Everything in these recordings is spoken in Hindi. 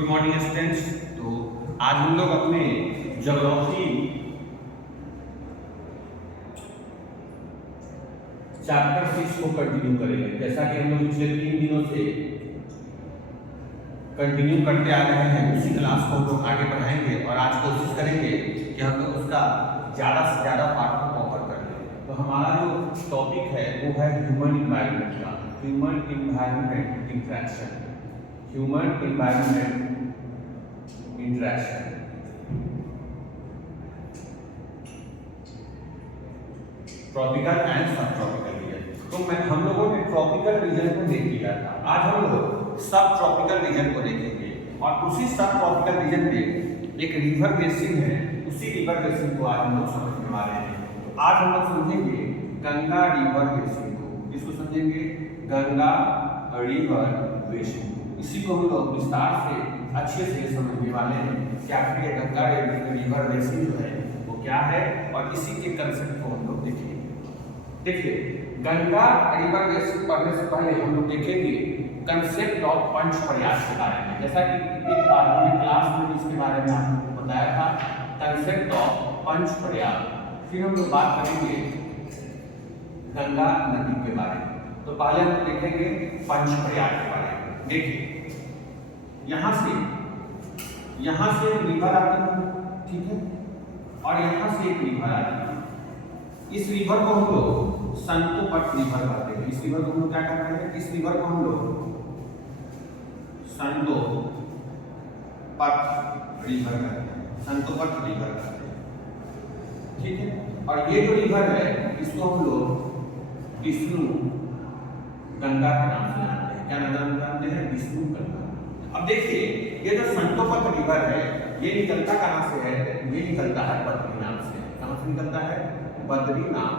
Good morning students. तो आज हम लोग अपने ज्योग्राफी चैप्टर 6 को कंटिन्यू करेंगे। जैसा कि हम लोग पिछले 3 दिनों से कंटिन्यू करते आ रहे हैं, उसी क्लास को हम लोग आगे बढ़ाएंगे और आज कोशिश करेंगे कि हम लोग उसका ज़्यादा से ज़्यादा पार्ट को कवर कर लें। तो हमारा जो टॉपिक है वो है ह्यूमन इन्वायरमेंट का, human environment interaction, human environment interaction. Tropical and सब ट्रॉपिकल रीजन। तो हम लोगों ने ट्रॉपिकल रीजन को देख लिया था। आज हम लोग सब ट्रॉपिकल रीजन को देखेंगे और उसी सब ट्रॉपिकल रीजन में एक रिवर बेसिन है, उसी रिवर बेसिन को आज हम लोग समझने वाले हैं। तो आज हम लोग समझेंगे गंगा रिवर बेसिन को। इसको समझेंगे गंगा रिवर बेसिन को। इसी को हम लोग विस्तार से अच्छे से समझने वाले हैं कि आखिर ये गंगा रिवर बेसिन जो है वो क्या है और इसी के कंसेप्ट को हम लोग देखेंगे। देखिए, गंगा रिवर बेसिन पढ़ने से पहले हम लोग देखेंगे कंसेप्ट ऑफ पंच प्रयास के बारे में। जैसा कि एक बार हमने क्लास में इसके बारे में आपको बताया था, कंसेप्ट ऑफ पंच प्रयास। फिर हम लोग बात करेंगे गंगा नदी के बारे में। तो पहले हम देखेंगे पंच प्रयास के बारे में। देखिए, यहाँ से एक रिवर आती है, ठीक है, और यहाँ से एक रिवर आती है। इस रिवर को हम लोग संतोपट रिवर कहते हैं। इस रिवर को हम लोग क्या कहते हैं? इस रिवर को हम लोग संतोपट रिवर कहते हैं, संतोपट रिवर कहते हैं, ठीक है। और ये जो रिवर है इसको हम लोग विष्णु गंगा के नाम से जानते हैं। क्या नाम जानते हैं? विष्णु गंगा। अब देखिए, ये जो संतोपट रिवर है ये निकलता कहाँ से है? ये निकलता है बद्रीनाथ से। कहाँ से निकलता है? बद्रीनाथ।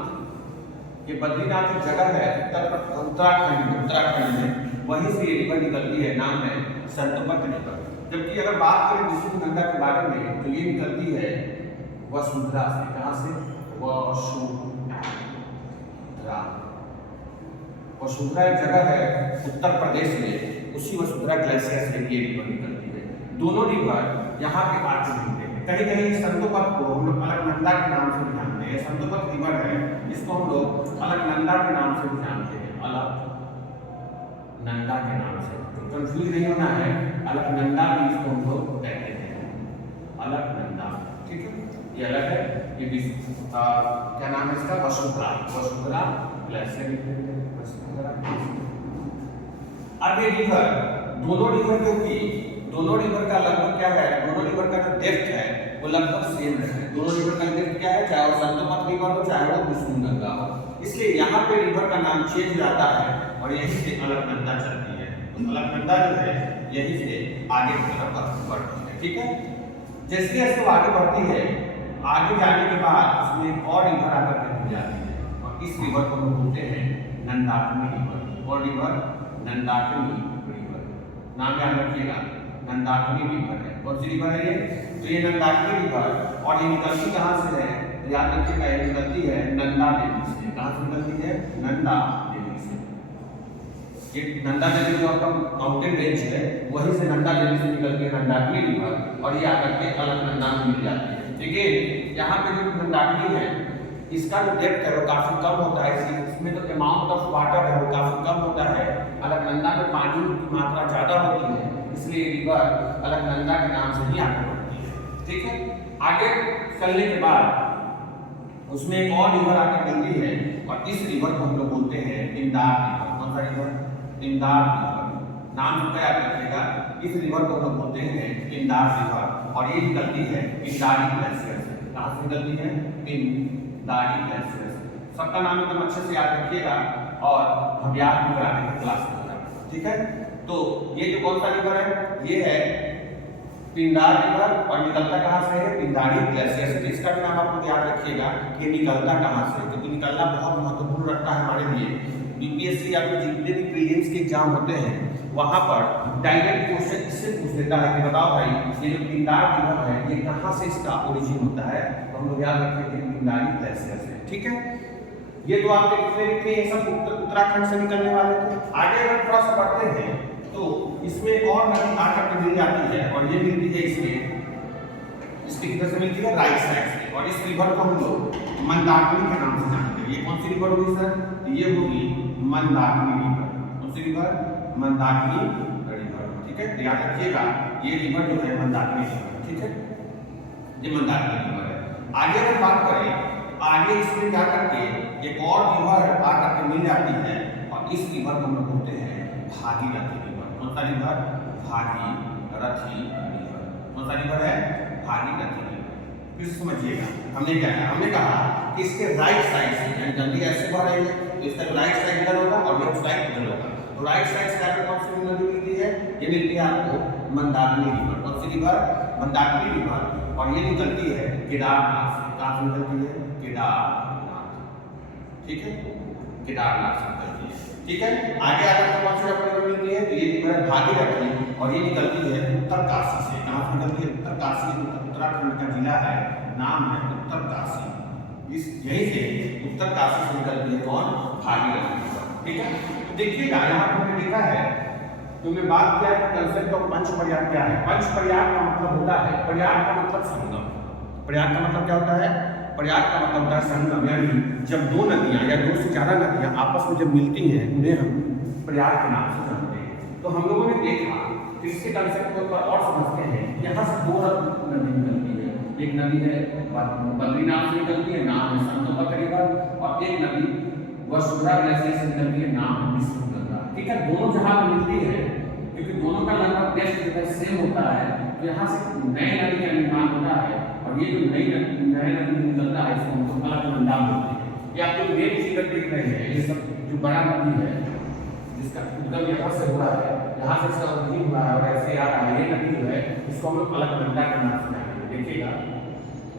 ये बद्रीनाथ एक जगह है उत्तराखंड में, वहीं से ये रिवर निकलती है। नाम है संतोपट रिवर। जबकि अगर बात करें विष्णु गंगा के बारे में तो ये निकलती है वसुंधरा से। कहाँ से? वसुंधरा एक जगह है उत्तर प्रदेश में, उसी वसुंधरा ग्लेशियर से ये रिवर निकलती है। दोनों रिवर यहाँ के आके मिलते हैं। कहीं कहीं संतोपट को हम लोग अलकनंदा के नाम से भी जानते हैं। संतोपट रिवर है, इसको हम लोग अलकनंदा के नाम से भी जानते हैं, अलकनंदा के नाम से। तो कंफ्यूज नहीं होना है, अलकनंदा भी इसको हम लोग कहते हैं, अलकनंदा, ठीक है। ये अलग है, ये क्या नाम है इसका? वसुंधरा ग्लेशियर। अब ये रिवर, दोनों रिवर क्योंकि दोनों रिवर का लगभग क्या है, दोनों रिवर का जो डेप्थ है वो लगभग सेम है। दोनों रिवर का डेप्थ क्या है, चाहे वो संतोपट रिवर हो चाहे वो विष्णु गंगा हो। इसलिए यहाँ पे रिवर का नाम चेंज हो जाता है और यहीं से अलकनंदा चलती है। तो अलकनंदा जो है यहीं से आगे की तरफ बढ़ती है, ठीक है। जैसे जैसे वो आगे बढ़ती है, आगे जाने के बाद उसमें एक और रिवर आकर के मिल जाती है और इस रिवर को हम बोलते हैं नंदाकिनी रिवर। और रिवर नंदाकिनी रिवर, नाम याद रखिएगा, नंदाकिनी रिवर है। कौन सी रिवर है ये? तो ये नंदाकिनी रिवर। और ये निकलती कहाँ से है? तो याद रखिएगा, ये निकलती है नंदा देवी से। कहाँ से निकलती है? नंदा देवी से। ये नंदा देवी जो आपका माउंटेन रेंज है वहीं से नंदा देवी से निकलती है नंदाकिनी रिवर और ये आकर के अलकनंदा में मिल जाती है। देखिए, यहाँ पे जो नंदाकिनी है इसका जो डेप्थ है वो काफी कम होता है, इसमें जो अमाउंट ऑफ वाटर है वो काफी कम होता है। अलकनंदा में पानी की मात्रा ज्यादा होती है, इसलिए रिवर अलकनंदा के नाम से ही आगे बढ़ती है, ठीक है। आगे चलने के बाद उसमें एक और रिवर आकर मिलती है और इस रिवर को हम लोग बोलते हैं इंदार रिवर। कौन सा रिवर? इंदार रिवर। नाम सुनकर याद रखिएगा, इस रिवर को हम लोग बोलते हैं इंदार रिवर और ये निकलती है इंदारी ग्लेशियर से। कहाँ से निकलती है? इंदारी ग्लेशियर से। सबका नाम एकदम अच्छे से याद रखिएगा और हम याद भी कराने की क्लास में, ठीक है। तो ये जो कौन सा रिवर है? ये है पिंडार रिवर और निकलता कहाँ से है? पिंडारी ग्लेशियर से। इसका भी नाम आप लोग याद रखिएगा कि निकलता कहाँ से, क्योंकि निकलना बहुत महत्वपूर्ण रखता है हमारे लिए। बीपीएससी या फिर जितने भी प्रीलिम्स के एग्जाम होते हैं वहां पर डायरेक्ट क्वेश्चन इससे पूछ लेता है कि बताओ भाई ये जो पिंडार रिवर है ये कहाँ से इसका ओरिजिन होता है? तो हम लोग याद रखेंगे पिंडारी ग्लेशियर से, ठीक है। ये तो आप देखते हैं ये सब उत्तराखंड से निकलने वाले थे। आगे अगर थोड़ा सा बढ़ते हैं तो इसमें और नदी आकर के मिल जाती है और ये मिलती है इसमें, इसके किधर से मिलती है, राइट साइड से। और इस रिवर को हम लोग मंदाकिनी के नाम से जानते हैं। ये कौन सी रिवर होगी सर, ये होगी मंदाकिनी रिवर। कौन सी रिवर, मंदाकिनी रिवर, ठीक है। याद रखिएगा ये रिवर जो है मंदाकिनी रिवर, ठीक है, ये मंदाकिनी रिवर है। आगे अगर बात करें, आगे इसमें क्या करके एक और रिवर आकर के मिल जाती है और इस रिवर को हम लोग बोलते हैं भागीरथी रिवर। कौन सा रिवर, भागीरथी रिवर। कौन सा रिवर है, भागीरथी रिवर। फिर समझिएगा हमने क्या कहा, हमने कहा कि इसके राइट साइड से, यानी नदी ऐसे बह रही है तो इसका जो राइट साइड इधर होगा और लेफ्ट साइड इधर होगा। तो राइट साइड से आकर कौन सी नदी मिलती है, ये मिलती है आपको मंदाकिनी रिवर। कौन सी रिवर, मंदाकिनी रिवर। और ये निकलती है केदारनाथ से। कहाँ से निकलती है, केदारनाथ, ठीक है, केदारनाथ से निकलती है, ठीक है। आगे आकर कौन सी रिवर मिलती है, तो ये रिवर है भागीरथी और ये निकलती है उत्तरकाशी से। कहाँ से निकलती है, उत्तरकाशी, उत्तराखंड का जिला है, नाम है उत्तरकाशी। इस यहीं से उत्तरकाशी से निकलती है कौन, भागीरथी रिवर, ठीक है। देखिएगा यहाँ पर हमने लिखा है, तो मैं बात किया है कंसेप्ट ऑफ पंच प्रयाग क्या है। पंच प्रयाग का मतलब होता है, प्रयाग का मतलब संगम। प्रयाग का मतलब क्या होता है, प्रयाग का मतलब होता है संगम, यानी जब दो नदियां या दो से ज्यादा नदियां आपस में जब मिलती हैं उन्हें हम प्रयाग के नाम से जानते हैं। तो हम लोगों ने देखा, इसके कंसेप्ट को और समझते हैं। यहाँ से दो नदी निकलती है, एक नदी है बद्रीनाथ से निकलती है, नाम है संतोपत रिवर, और एक नदी वसुधा ग्लेशियर से निकलती है, नाम है विष्णु गंगा, ठीक है। दोनों जहाँ पे मिलती है, क्योंकि दोनों का लगभग टेस्ट जो है सेम होता है, तो यहाँ से नई नदी का निर्माण होता है और ये जो नई नदी निकलता है इसको हम लोग अलकनंदा बोलते हैं। ये आपको मेन फिगर देख रहे हैं, ये सब जो बड़ा नदी है जिसका उद्गम यहाँ से हुआ है, यहाँ से इसका उद्गम हुआ है और ऐसे आ रहा है, ये नदी जो है इसको हम लोग अलकनंदा के नाम से जानेंगे। देखिएगा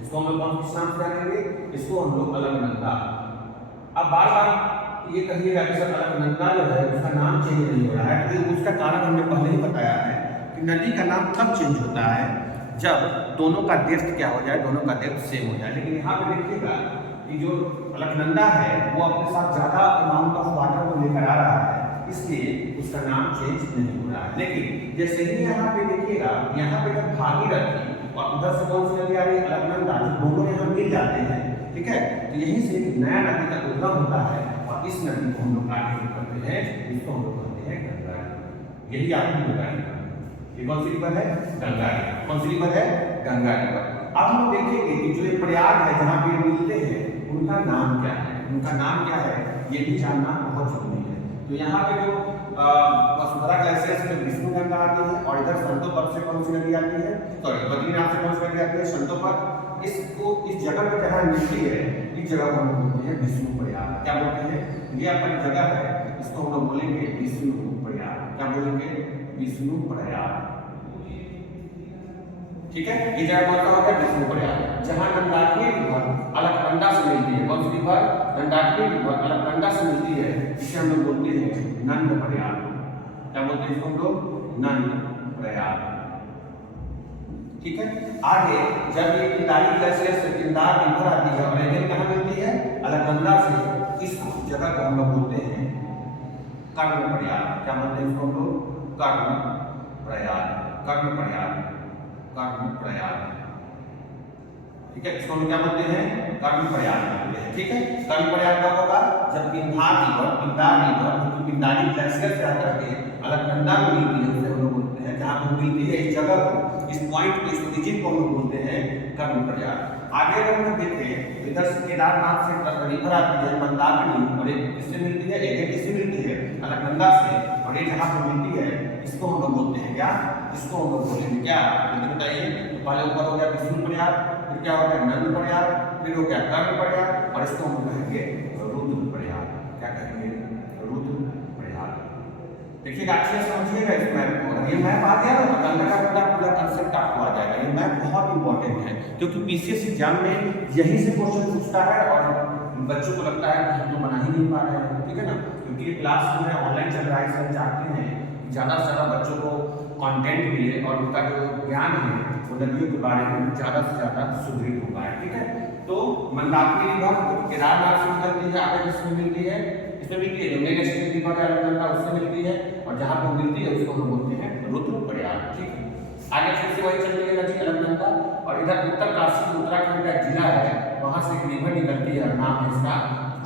इसको हम लोग कौन किस नाम से जानेंगे, इसको हम लोग अलकनंदा। अब बार बार ये कहिएगा कि सर अलकनंदा जो है उसका नाम चेंज नहीं हो रहा है, तो उसका कारण हमने पहले ही बताया है कि नदी का नाम तब चेंज होता है जब दोनों का डेप्थ क्या हो जाए, दोनों का डेप्थ सेम हो जाए। लेकिन यहाँ पे देखिएगा कि जो अलकनंदा है वो अपने साथ ज़्यादा अमाउंट ऑफ वाटर को लेकर आ रहा है, इसलिए उसका नाम चेंज नहीं हो रहा है। लेकिन जैसे ही यहाँ पे देखिएगा, यहाँ पे जब भागीरथी और उधर से कौन सी नदी आ रही है, अलकनंदा, जो दोनों यहाँ मिल जाते हैं, ठीक है, तो यहीं से एक नया नदी का उद्गम होता है और इस नदी को हम लोग आगे करते हैं, इसको हम लोग कहते हैं गंगा रिवर। यही आपको गंगा रिवर, ये कौन सी रिवर है, गंगा रिवर। कौन सी रिवर है, गंगा रिवर। अब हम देखेंगे कि जो ये प्रयाग है जहाँ पे मिलते हैं उनका नाम क्या है, उनका नाम क्या है ये भी जानना बहुत जरूरी है। तो यहाँ पे जो वसुधा ग्लेशियर से विष्णु गंगा आती है और इधर संतोपत से कौन सी नदी आती है, सॉरी बद्रीनाथ से कौन सी नदी आती है, संतोपत। इसको इस जगह पर जहाँ मिलती है इस जगह को हम बोलते हैं विष्णु प्रयाग। क्या बोलते हैं, ये अपनी जगह है, इसको हम लोग बोलेंगे विष्णु प्रयाग। क्या बोलेंगे, विष्णु प्रयाग, ठीक है। ये जगह कौन सा होगा, विष्णु प्रयाग, जहाँ मंदाकिनी रिवर अलकनंदा से मिलती है। कौन सी रिवर, मंदाकिनी रिवर अलकनंदा से मिलती है, इसे हम लोग बोलते हैं नंद प्रयाग। क्या बोलते हैं इसको हम लोग, नंद प्रयाग, ठीक है। आगे जब ये पिंडारी ग्लेशियर से पिंडार रिवर आती है और ये कहाँ मिलती है, अलकनंदा से, इस जगह को हम लोग बोलते हैं कर्ण प्रयाग। क्या बोलते हैं इसको हम लोग, कर्ण प्रयाग, कर्ण प्रयाग, कर्ण प्रयाग, ठीक है। इसको हम क्या बोलते हैं, कर्ण प्रयाग बोलते हैं, ठीक है। कर्ण प्रयाग कब होगा, जब पिंडार रिवर पिंडारी ग्लेशियर से आकर के अलकनंदा में मिलती है, उसे हम लोग बोलते हैं, जहाँ पर मिलती है इस जगह को, इस पॉइंट को, इस रीजन को हम लोग बोलते हैं कर्ण प्रयाग। आगे अगर हम देखें, इधर से केदारनाथ से रिवर आती है मंदाकिनी और एक किससे मिलती है, एक किससे मिलती है, अलकनंदा से, और ये जहाँ पर मिलती है इसको हम लोग बोलते हैं क्या, इसको हम लोग बोलेंगे क्या, जल्दी बताइए। तो पहले ऊपर हो गया विष्णु प्रयाग, फिर क्या हो गया नंद प्रयाग, फिर हो गया कर्ण प्रयाग, और इसको हम कहेंगे रुद्र प्रयाग। क्या कहेंगे, रुद्र प्रयाग। देखिएगा अच्छे से समझिएगा इस मैप को, ये मैप आ गया ना तो गंगा का पूरा कंसेप्ट आपको आ जाएगा। ये मैप बहुत इंपॉर्टेंट है क्योंकि पीसीएस एग्जाम में यहीं से क्वेश्चन पूछता है और बच्चों को लगता है कि हम तो बना ही नहीं पा रहे हैं, ठीक है ना, क्योंकि ये क्लास जो है ऑनलाइन चल रहा है, इसलिए हम चाहते हैं ज़्यादा से ज़्यादा बच्चों को कंटेंट मिले और उनका जो ज्ञान है वो नदियों के बारे में ज़्यादा से ज़्यादा सुदृढ़ हो पाए, ठीक है। तो मंदाकिनी रिवर केदारनाथ से निकलती है, आगे किसमें मिलती है, इसमें मिलती है जो मेन स्ट्रीम रिवर है अलकनंदा उससे मिलती है, और जहाँ पर मिलती है उसको हम बोलते हैं रुद्रप्रयाग। ठीक है, आगे फिर से वही चलती है नदी अलकनंदा, और इधर उत्तरकाशी उत्तराखंड का जिला है, वहां से एक रिवर निकलती है, नाम है इसका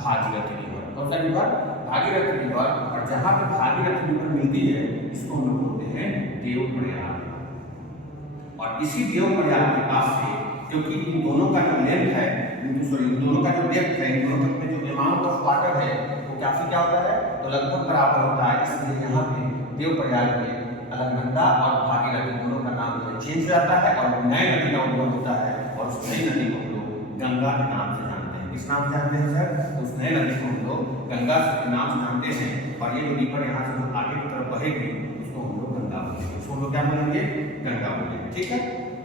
भागीरथी रिवर। कौन सा रिवर? भागीरथी रिवर। और जहाँ पे भागीरथी रिवर मिलती है इसको हम लोग बोलते हैं देवप्रयाग। और इसी देवप्रयाग के पास से, क्योंकि इन दोनों का जो लेंथ है, सॉरी इन दोनों का जो डेप्थ है, इन दोनों तक में जो अमाउंट ऑफ वाटर है वो काफी क्या होता है, तो लगभग बराबर होता है। इसलिए यहाँ पे देवप्रयाग में अलकनंदा और भागीरथी दोनों का नाम चेंज हो जाता है, और नई नदी का उद्गम होता है, और उस नई नदी को हम लोग गंगा के नाम से जानते हैं। किस नाम से जानते हैं सर? तो उस नई नदी को हम लोग गंगा के नाम से जानते हैं, और ये जो रिवर यहाँ से आगे की तरफ बहेगी उसको हम लोग गंगा बोलेंगे। उसको हम लोग क्या बोलेंगे? गंगा बोलेंगे। ठीक है,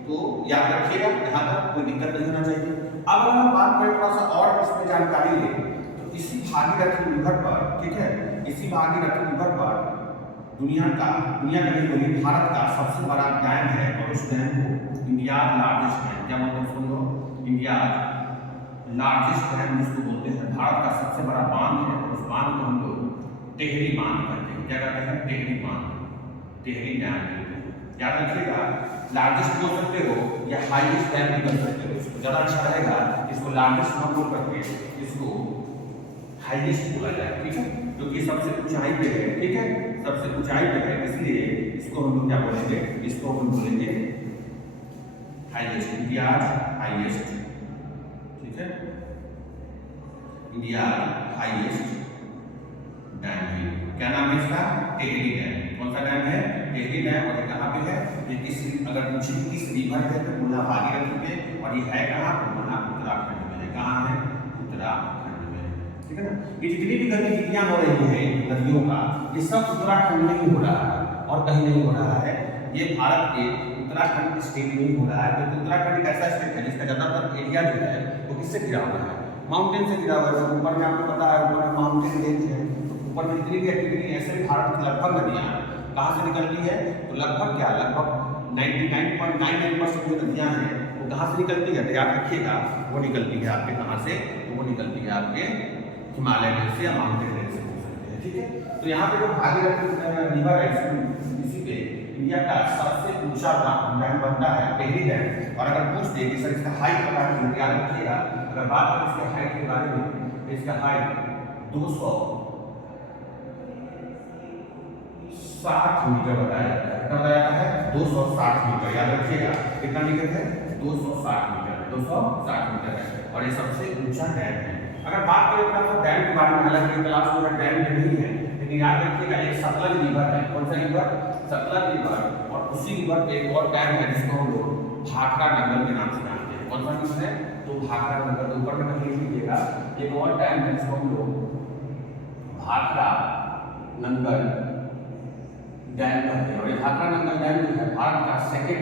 तो याद रखिएगा, यहाँ तक कोई दिक्कत नहीं होना चाहिए। अब अगर हम बात करें थोड़ा सा और इसमें जानकारी लें, तो इसी भागीरथी रिवर पर, ठीक है, इसी भागीरथी रिवर पर दुनिया का नहीं बोलिए भारत का सबसे बड़ा डैम है, और उस डैम को इंडिया लार्जेस्ट डैम, क्या मतलब सुन लो, इंडिया लार्जेस्ट डैम जिसको बोलते हैं, भारत का सबसे बड़ा बांध है, उस बांध को हम लोग टेहरी बांध कहते हैं। क्या कहते हैं? टेहरी बांध, टेहरी डैम कहते हैं। याद रखिएगा, लार्जेस्ट बोल सकते हो या हाईएस्ट डैम भी कर सकते हो, इसको ज़्यादा अच्छा रहेगा, इसको लार्जेस्ट ना बोल करके इसको हाईएस्ट बोला जाए। ठीक है, क्योंकि सबसे ऊंचाई पे है। ठीक है, सबसे ऊंचाई पे है, इसलिए इसको हम लोग क्या बोलेंगे? इसको हम बोलेंगे हाईएस्ट, इंडिया हाईएस्ट। ठीक है, इंडिया हाईएस्ट डैम है। क्या नाम है इसका? टेहरी डैम। कौन सा डैम है? टेहरी डैम। और ये कहाँ पे है? ये किसी अगर पूछे किस रिवर है तो बोला भागीरथी पे, और ये है कहाँ? तो बोला उत्तराखंड में है। कहाँ है? उत्तराखंड में। ठीक है ना, ये जितनी भी गतिविधियां हो रही है नदियों का, ये सब उत्तराखंड में ही हो रहा है और कहीं नहीं हो रहा है। ये भारत के उत्तराखंड स्टेट में ही हो रहा है, क्योंकि उत्तराखंड एक ऐसा स्टेट है जिसका ज्यादातर एरिया जो है वो किससे घिरा हुआ है? माउंटेन से घिरा हुआ है। ऊपर में आपको पता है, ऊपर में माउंटेन रेंज है, तो ऊपर में जितनी भी एक्टिविटी, ऐसे भी भारत की लगभग नदियां कहाँ से निकलती है? तो लगभग क्या, लगभग 99.99% जो नदियां हैं वो कहाँ से निकलती है? तो याद रखिएगा, वो निकलती है आपके कहाँ से? तो वो निकलती है आपके हिमालय रेंज से या माउंटेन रेंज से हो सकते हैं। ठीक है, तो यहाँ पे जो भागीरथी रिवर है, इसी पे इंडिया का सबसे ऊंचा डैम बनता है टेहरी डैम। और अगर पूछ दे कि सर इसका हाइट बता दीजिए, याद रखिएगा, अगर बात करें इसके हाइट के बारे में, तो इसका हाइट 260 मीटर बताया जाता है। कितना बताया जाता है? 260 मीटर। याद रखिएगा, कितना मीटर है? 260 मीटर, 260 मीटर है, और ये सबसे ऊंचा डैम है। अगर बात करें तो डैम के बारे में, हालांकि क्लास में डैम नहीं है, लेकिन याद रखिएगा एक सतलज रिवर है। कौन सा रिवर? सतलज रिवर। और उसी रिवर पे एक और डैम है जिसको हम लोग भाखड़ा नंगल के नाम से जानते हैं। कौन सा रिवर है? तो भाखड़ा नंगल। ऊपर में लिख लीजिएगा, एक और डैम है जिसको हम लोग भाखड़ा नंगल डैम कहते हैं। और ये भाखड़ा नंगल डैम जो है भारत का सेकंड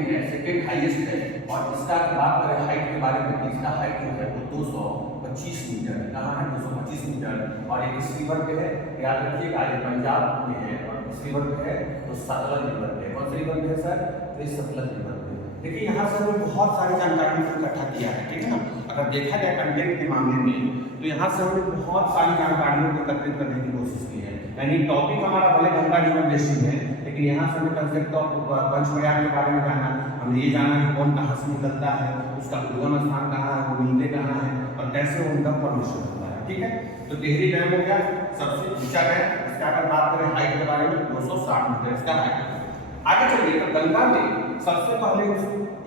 हाईएस्ट है। और इसका बात करें हाइट के बारे में, इसका हाइट जो है वो 225 मीटर है। कहाँ है? 225 मीटर। और ये किस रिवर पे है? याद रखिएगा, ये पंजाब में है। और किस रिवर पे है? तो सतलज रिवर पे। कौन सी रिवर पे है सर? तो ये सतलज रिवर पे। देखिए, यहाँ से हमने बहुत सारी जानकारी इकट्ठा किया है। ठीक है ना, अगर देखा जाए कंटेंट के मामले में, तो यहाँ से हमने बहुत सारी जानकारियों को एकत्रित करने की कोशिश की है। यानी टॉपिक हमारा भले गंगा रिवर बेसिक है, लेकिन यहाँ से हमें कंसेप्ट ऑफ पंचप्रयाग के बारे में जाना, हमने ये जाना कि कौन कहाँ से निकलता है, उसका उद्गम स्थान कहाँ है, वो मिलते कहाँ है, और कैसे उनका फॉर्मेशन होता है। ठीक है, तो टेहरी डैम हो गया सबसे ऊंचा डैम। इसका अगर बात करें हाइट के बारे में, 260 मीटर इसका हाइट है। आगे चलिए, तो गंगा में सबसे पहले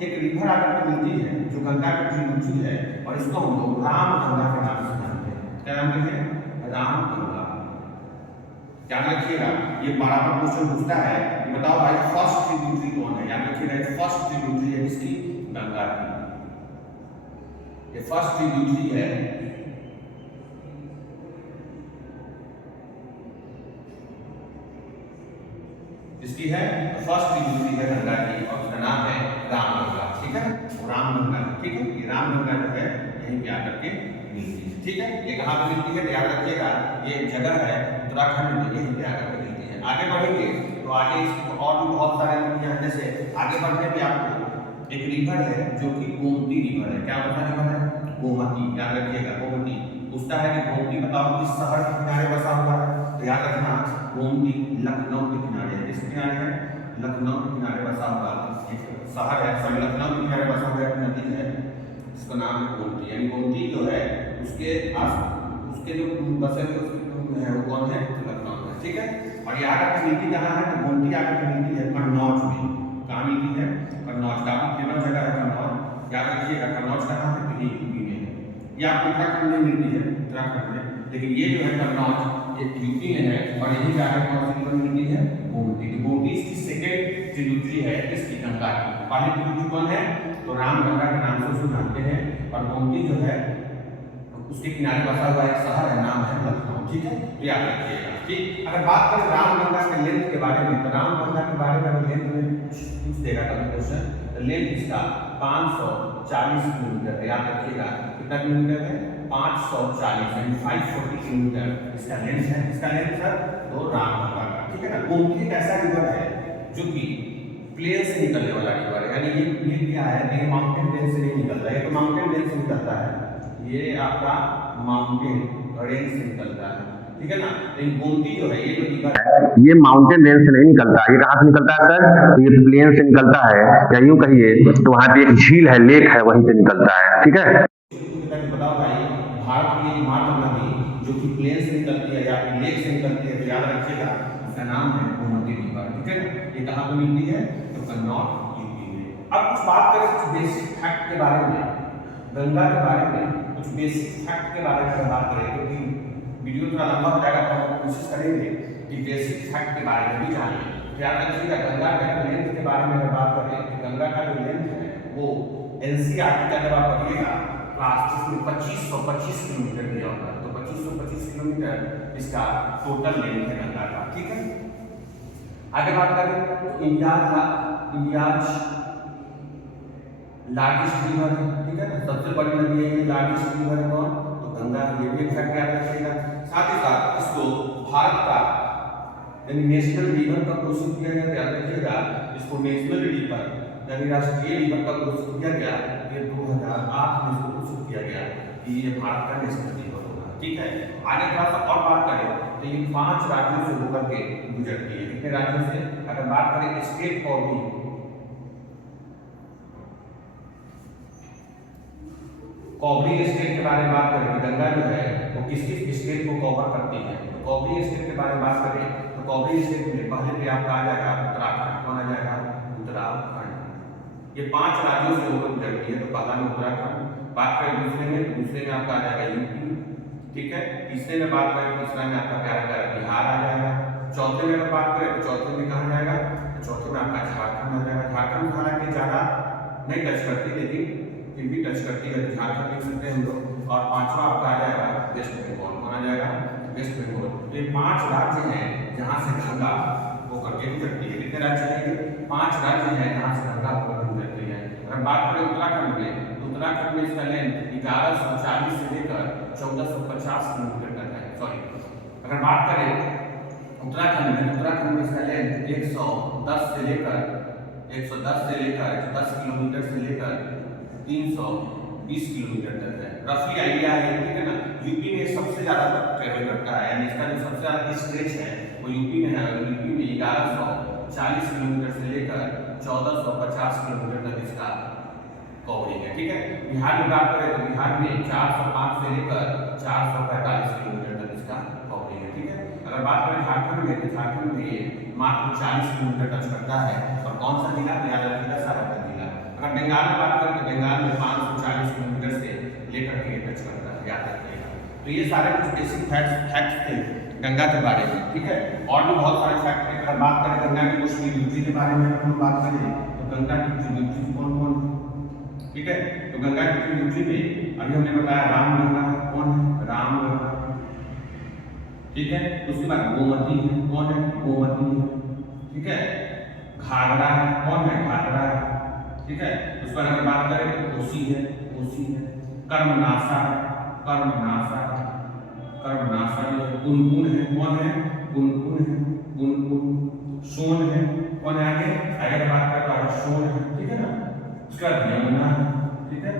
एक रिवर आकर मिलती है जो गंगा की ट्रिब्यूटरी है, और इसको हम लोग राम गंगा के नाम से जानते हैं। क्या नाम है? राम गंगा। याद रखिएगा, ये बराबर क्वेश्चन पूछता है कि बताओ भाई फर्स्ट ट्रिब्यूटरी कौन है? याद रखिएगा, फर्स्ट ट्रिब्यूटरी है इसकी गंगा की। ये फर्स्ट ट्रिब्यूटरी है इसकी है, फर्स्ट ट्रिब्यूटरी है गंगा की, और उसका नाम है रामगंगा। ठीक है, रामगंगा। ठीक है, ये रामगंगा जो है यहीं पे आकर के मिलती है। ठीक है, ये कहाँ पे मिलती है? याद रखिएगा, ये जगह है उत्तराखंड में, यहीं पे आकर के मिलती है। आगे बढ़ेंगे तो आगे और भी बहुत सारे नदियां, जैसे आगे बढ़ने पे आपको एक रिवर है जो कि गोमती रिवर है। क्या होता है? रिवर है गोमती। याद रखिएगा, गोमती। पूछता है कि गोमती बताओ किस शहर के किनारे बसा हुआ है, तो याद रखना गोमती लखनऊ के किनारे है। किस किनारे है? लखनऊ के किनारे बसा हुआ एक शहर है, सॉरी लखनऊ के किनारे बसा हुआ एक नदी है, इसका नाम है गोमती। यानी गोमती जो है उसके जो बसे हुए है वो कौन है? लखनऊ है, ठीक है। और यहाँ आकर मिलती कहाँ है? तो गोमती आकर मिलती है कन्नौज में। कहाँ मिलती है? कन्नौज। काफी फेमस जगह है कन्नौज, याद रखिएगा। कन्नौज कहाँ है? तो ये यूपी में है। ये आपको उत्तराखंड में मिलती है, उत्तराखंड में, लेकिन ये जो है कन्नौज ये यूपी में है। और यही जाकर कौन सी रिवर मिलती है? गोमती। तो गोमती इसकी सेकेंड ट्रिब्यूटरी है किसकी? गंगा की। पहली ट्रिब्यूटरी कौन है? तो रामगंगा के नाम से उसको जानते हैं। और गोमती जो है उसके किनारे बसा हुआ एक शहर है, नाम है लखनऊ, ठीक है। तो याद रखिएगा, ठीक। अगर बात करें रामगंगा के लेंथ के बारे में, तो रामगंगा के बारे में लेंथ में पूछ देगा कभी क्वेश्चन, तो लेंथ इसका 540 किलोमीटर है। याद रखिएगा कितना किलोमीटर है? 540 यानी 540 किलोमीटर इसका लेंथ है। इसका लेंथ है तो रामगंगा का, ठीक है ना। गोमती एक ऐसा रिवर है जो कि प्लेन से निकलने वाला रिवर है, यानी ये क्या है? ये माउंटेन रेंज से नहीं निकलता है, ये तो माउंटेन रेंज से निकलता है, ये आपका माउंटेन रेंज से निकलता है, ठीक है ना। लेकिन गोमती जो है ये जो रिवर है ये माउंटेन रेंज से नहीं निकलता। ये कहाँ से निकलता है सर? तो ये प्लेन से निकलता है, या यूं कहिए तो वहाँ पे एक झील है, लेक है, वहीं से निकलता है, ठीक है। बताओ भाई, भारत की एकमात्र नदी जो कि प्लेन से निकलती है या फिर लेक से निकलती है, तो याद रखिएगा उसका नाम है गोमती रिवर, ठीक है ना। ये कहाँ पे मिलती है? तो कन्नौज यूपी में। अब कुछ बात करें कुछ बेसिक फैक्ट के बारे में, गंगा के बारे में कुछ बेसिक फैक्ट के बारे में बात करें, क्योंकि वीडियो थोड़ा लंबा हो जाएगा, तो हम कोशिश करेंगे कि बेसिक फैक्ट के बारे में भी जानिए। याद रखिएगा गंगा के लेंथ के बारे में अगर बात करें तो गंगा का जो लेंथ है वो एनसीईआरटी का जब आप पढ़िएगा क्लास उसमें 2525 किलोमीटर दिया होगा, तो 2525 किलोमीटर इसका टोटल लेंथ है गंगा का, ठीक है। आगे बात करें तो इंडियाज लार्जेस्ट रिवर है, ठीक है ना। सबसे बड़ी नदी है, लार्जेस्ट रिवर है कौन? तो गंगा। ये भी एक फैक्ट याद रखिएगा। साथ ही साथ इसको भारत का यानी नेशनल रिवर का घोषित किया गया, याद रखिएगा इसको नेशनल रिवर यानी राष्ट्रीय रिवर का घोषित किया गया। ये 2008 में इसको घोषित किया गया कि ये भारत का नेशनल रिवर होगा, ठीक है। आगे थोड़ा सा और बात करें तो ये 5 राज्यों से होकर के गुजरती है। कितने राज्यों से? अगर बात करें स्टेट कॉवरिंग स्टेट के बारे में बात करें, गंगा जो है वो किस किस स्टेट को कवर करती है, तो कॉवरिंग स्टेट के बारे में बात करें तो कॉवरिंग स्टेट में पहले पे आपका आ जाएगा उत्तराखंड। कौन आ जाएगा? उत्तराखंड। ये 5 राज्यों से होकर गुजरती है, तो पहला में उत्तराखंड। बात करें दूसरे में आपका आ जाएगा यूपी, ठीक है। तीसरे में बात करें, तीसरा में आपका क्या रहेगा? बिहार आ जाएगा। चौथे में अगर बात करें तो चौथे में कहाँ जाएगा? तो चौथे में आपका झारखंड आ जाएगा। झारखंड हालांकि ज़्यादा नहीं टच करती, लेकिन फिर भी टच करती है, झारखंड लिख सकते हैं हम लोग। और पांचवा आपका आ जाएगा वेस्ट बंगाल। कौन आ जाएगा? वेस्ट बंगाल। तो ये 5 राज्य हैं जहाँ से गंगा होकर के गुजरती है। कितने राज्य हैं? 5 राज्य हैं जहाँ से गंगा होकर गुजरती है। अगर बात करें उत्तराखंड में, तो उत्तराखंड में इसका लेंथ 1140 से लेकर 1450 किलोमीटर तक है। सॉरी, अगर बात करें उत्तराखंड में इसका लेंथ 110 से लेकर 110 किलोमीटर से लेकर 320 किलोमीटर तक है। रफली आइडिया है, ठीक है ना। यूपी में सबसे ज्यादा ट्रेवल करता है, यानी इसका जो सबसे ज्यादा स्ट्रेच है वो यूपी में है। यूपी में 1140 किलोमीटर से लेकर 1450 किलोमीटर तक इसका कवरिंग है, ठीक है। बिहार में बात करें तो बिहार में 405 से लेकर 445 किलोमीटर तक इसका कवरिंग है, ठीक है। अगर बात करें झारखंड में, तो झारखंड में ये मात्र 40 किलोमीटर टच करता है। और कौन सा जिला? याद रखिएगा सारापुर जिला। अगर बंगाल में बात करें तो बंगाल में 540 किलोमीटर से लेकर के टच करता है, याद रखिएगा। तो ये सारे कुछ बेसिक फैक्ट्स थे गंगा के बारे में, ठीक है। और भी बहुत सारे फैक्ट हैं। अगर बात करें गंगा की कुछ ट्रिब्यूटरी के बारे में हम बात करें तो गंगा की ट्रिब्यूटरी कौन कौन, ठीक है। तो गंगा की ट्रिब्यूटरी में अभी हमने बताया रामगंगा कौन है? रामगंगा, ठीक है। उसके बाद गोमती है, कौन है? गोमती है, ठीक है। घाघरा है, कौन है? घाघरा है, ठीक है। उसके बाद अगर बात करें तो कोसी है, कोसी है। कर्मनाशा है, कर्मनाशा है, कर्मनाशा है। पुनपुन है, कौन है? पुनपुन है, पुनपुन। सोन है, कौन है? आगे अगर बात करें तो सोन है, ठीक है ना। उसके बाद यमुना है, ठीक है।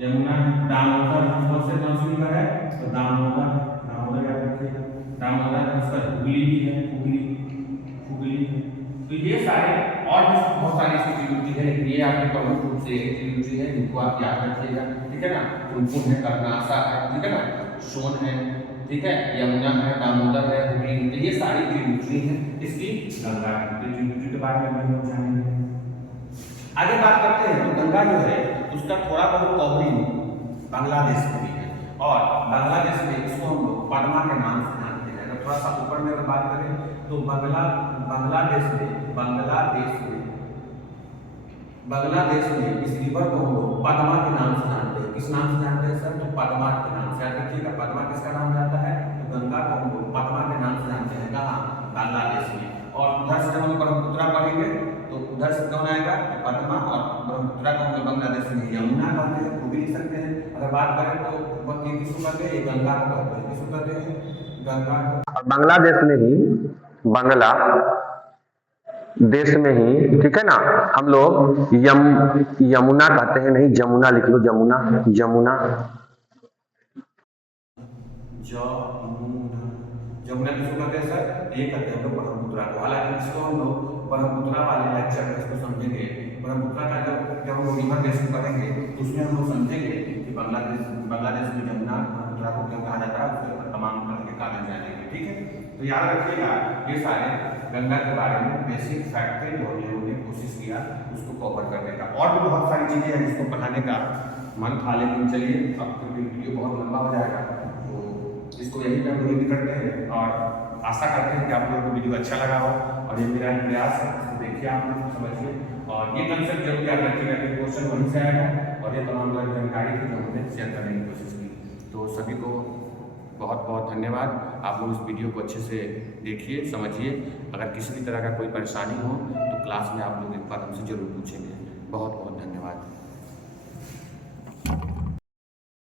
यमुना दामोदर कौन सी रिवर है? तो दामोदर याद रखिएगा। दामोदर उसका हुगली भी है, हुगली। तो ये सारे और भी बहुत सारी इसकी ट्रिब्यूटरी है, लेकिन ये आपके प्रमुख रूप से एक ट्रिब्यूटरी है जिनको आप याद रखिएगा, ठीक है ना। पुनपुन है, कर्नासा है, ठीक है ना, सोन है, ठीक है, यमुना है, दामोदर है, हुगली। तो ये सारी ट्रिब्यूटरी है इसकी गंगा की। ट्रिब्यूटरी के बारे में हम लोग जानेंगे। आगे बात करते हैं तो गंगा जो है उसका थोड़ा बहुत कवरिंग बांग्लादेश में भी है, और बांग्लादेश में इसको हम लोग पद्मा के नाम से जानते हैं। अगर थोड़ा सा ऊपर में अगर बात करें तो बांग्लादेश में इस रिवर को हम लोग पद्मा के नाम से जानते हैं। किस नाम से जानते हैं सर? तो पद्मा के नाम से। याद रखिएगा, पद्मा किसका नाम जाता है? तो गंगा को हम लोग पद्मा के नाम से जानते हैं। कहाँ? बांग्लादेश में। और उधर से जब हम ब्रह्मपुत्रा पढ़ेंगे तो उधर से कौन आएगा? तो पद्मा, और ब्रह्मपुत्रा को हम लोग बांग्लादेश में यमुना कहते हैं, वो भी लिख सकते हैं। अगर बात करें तो किसको कहते हैं? गंगा को कहते हैं। किसको कहते हैं? गंगा को। बांग्लादेश में ही, बांग्ला देश में ही, ठीक है ना, हम लोग यमुना कहते हैं, नहीं जमुना लिख लो, जमुना। जमुना किसको कहते हैं सर? ये कहते हैं हम लोग ब्रह्मपुत्रा को। हालांकि इसको हम लोग ब्रह्मपुत्रा वाले लेक्चर में इसको समझेंगे। ब्रह्मपुत्रा का जब हम लोग रिवर बेसिस पढ़ेंगे तो उसमें हम लोग समझेंगे कि बांग्लादेश में जमुना ब्रह्मपुत्रा को क्या कहा जाता है, उसके तमाम तरह के कारण जानेंगे, ठीक है। तो याद रखिएगा, ये सारे गंगा के बारे में बेसिक फैक्ट थे जो हम लोगों ने कोशिश किया उसको कवर करने का। और भी बहुत सारी चीजें हैं जिसको पढ़ाने का मन था, लेकिन चलिए अब तो वीडियो बहुत लंबा हो जाएगा, तो इसको यही पे हम लोग करते हैं। और आशा करते हैं कि आप लोगों को वीडियो अच्छा लगा हो, और ये मेरा प्रयास है, इसको देखिए, आप लोग समझिए, और ये कंसेप्ट जरूर याद रखिएगा कि क्वेश्चन वहीं से आएगा, और ये तमाम जानकारी थी जो हमने शेयर करने की कोशिश की। तो सभी को बहुत बहुत धन्यवाद। आप लोग इस वीडियो को अच्छे से देखिए, समझिए। अगर किसी भी तरह का कोई परेशानी हो तो क्लास में आप लोग एक बार हमसे जरूर पूछेंगे। बहुत बहुत धन्यवाद।